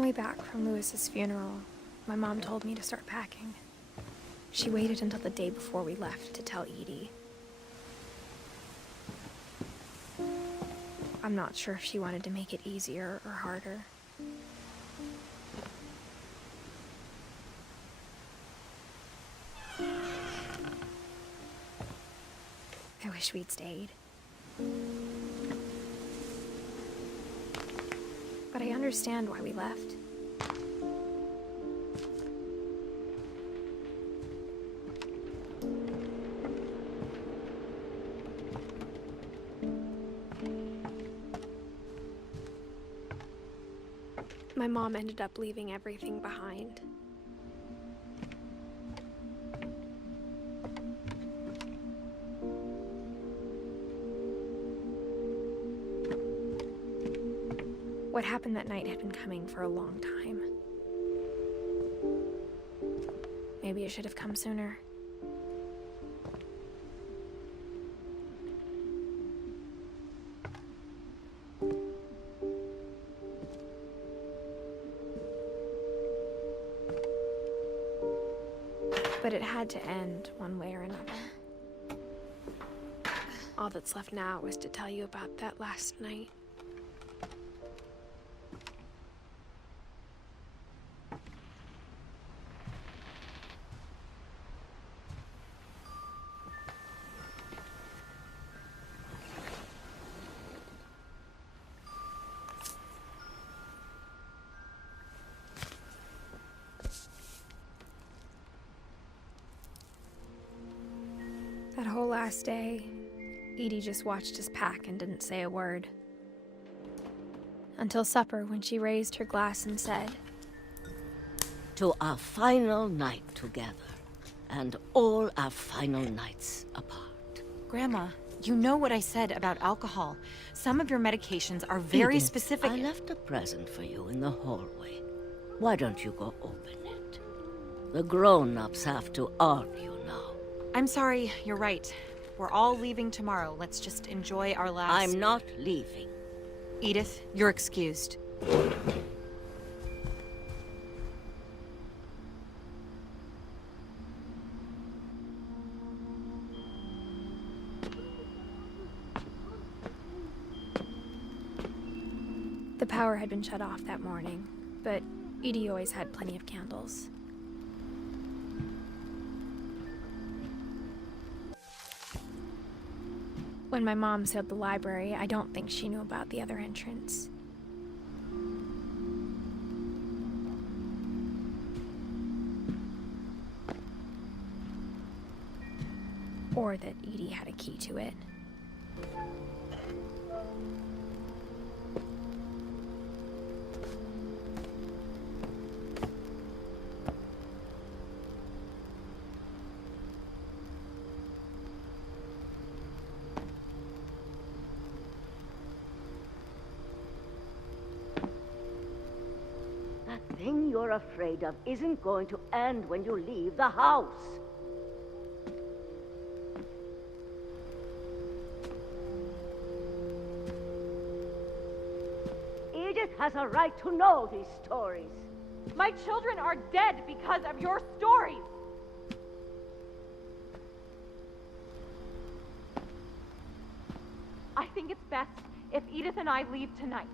the way back from Lewis's funeral, my mom told me to start packing. She waited until the day before we left to tell Edie. I'm not sure if she wanted to make it easier or harder. I wish we'd stayed. But I understand why we left. My mom ended up leaving everything behind. What happened that night had been coming for a long time. Maybe it should have come sooner. But it had to end one way or another. All that's left now is to tell you about that last night. That whole last day, Edie just watched us pack and didn't say a word. Until supper, when she raised her glass and said, "To our final night together, and all our final nights apart." Grandma, you know what I said about alcohol. Some of your medications are very Edith, specific. I left a present for you in the hallway. Why don't you go open it? The grown-ups have to argue now. I'm sorry, you're right. We're all leaving tomorrow. Let's just enjoy our last... I'm not leaving. Edith, you're excused. the power had been shut off that morning, but Edie always had plenty of candles. When my mom sealed the library, I don't think she knew about the other entrance. Or that Edie had a key to it. That thing you're afraid of isn't going to end when you leave the house. Edith has a right to know these stories. My children are dead because of your stories! I think it's best if Edith and I leave tonight.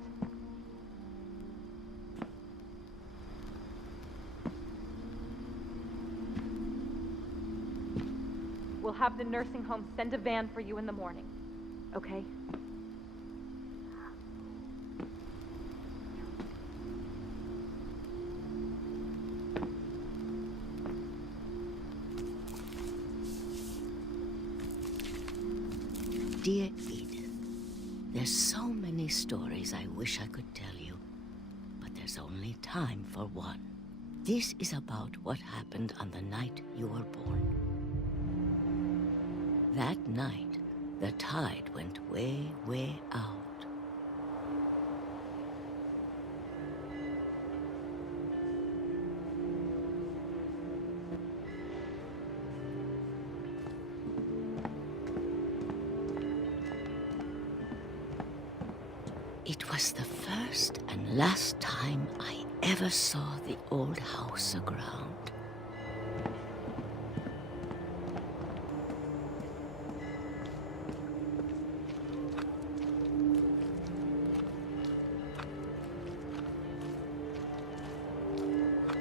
We'll have the nursing home send a van for you in the morning, okay? Dear Edith, there's so many stories I wish I could tell you, but there's only time for one. This is about what happened on the night you were born. That night, the tide went way, way out. It was the first and last time I ever saw the old house aground.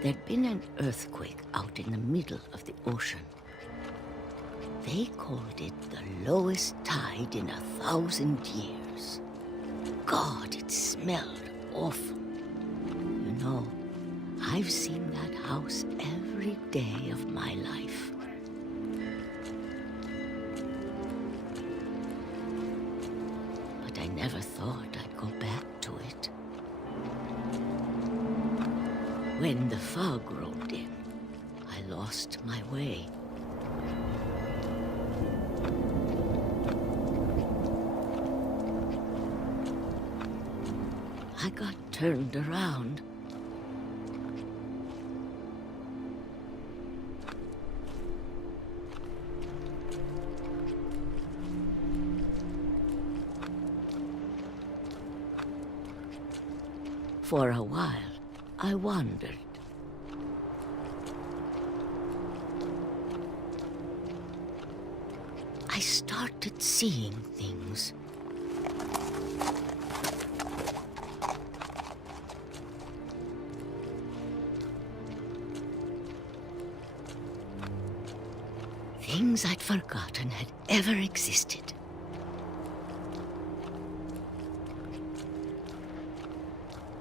There'd been an earthquake out in the middle of the ocean. They called it the lowest tide in 1,000 years. God, it smelled awful. You know, I've seen that house every day of my life. But I never thought I'd go back to it. When the fog rolled in, I lost my way. I got turned around. For a while, I wandered. I started seeing things. Things I'd forgotten had ever existed.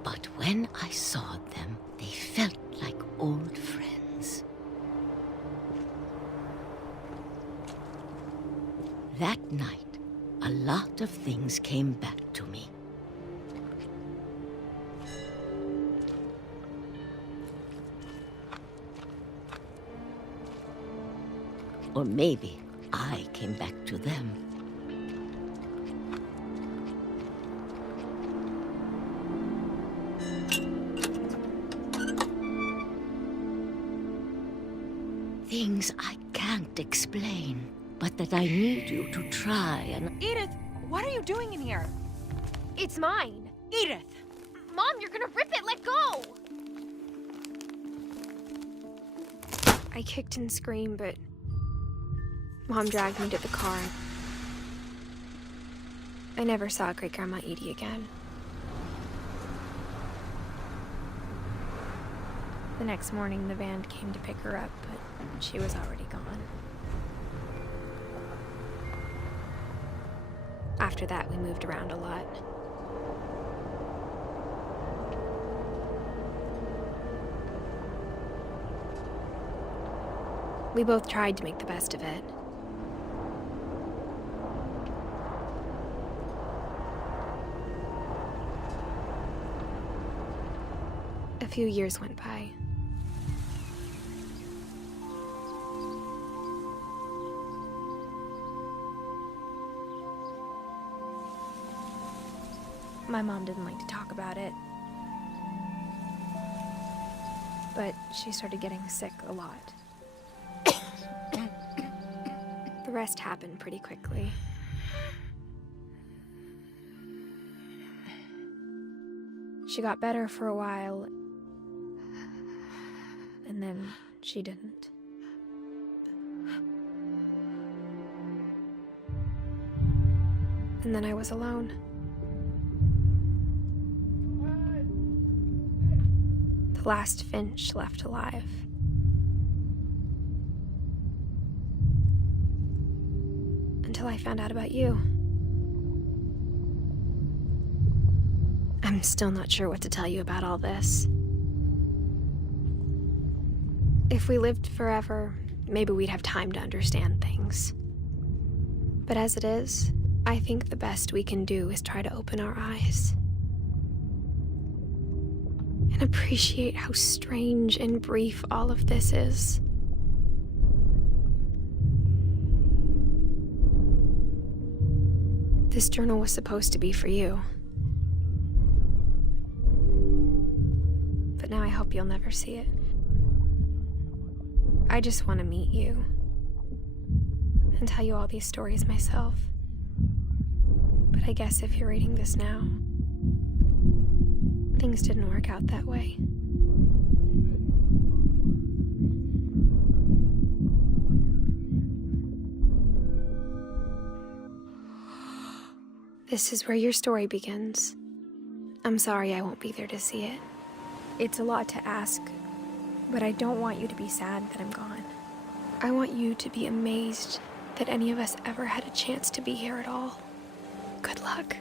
But when I saw them, they felt like old friends. That night, a lot of things came back to me. Or maybe I came back to them. Things I can't explain, but that I need you to try and... Edith, what are you doing in here? It's mine. Edith! Mom, you're gonna rip it! Let go! I kicked and screamed, but Mom dragged me to the car. I never saw Great-Grandma Edie again. The next morning, the van came to pick her up, but she was already gone. After that, we moved around a lot. We both tried to make the best of it. A few years went by. My mom didn't like to talk about it, but she started getting sick a lot. The rest happened pretty quickly. She got better for a while, and then she didn't. And then I was alone. The last Finch left alive. Until I found out about you. I'm still not sure what to tell you about all this. If we lived forever, maybe we'd have time to understand things. But as it is, I think the best we can do is try to open our eyes. And appreciate how strange and brief all of this is. This journal was supposed to be for you. But now I hope you'll never see it. I just want to meet you and tell you all these stories myself. But I guess if you're reading this now, things didn't work out that way. This is where your story begins. I'm sorry I won't be there to see it. It's a lot to ask, but I don't want you to be sad that I'm gone. I want you to be amazed that any of us ever had a chance to be here at all. Good luck.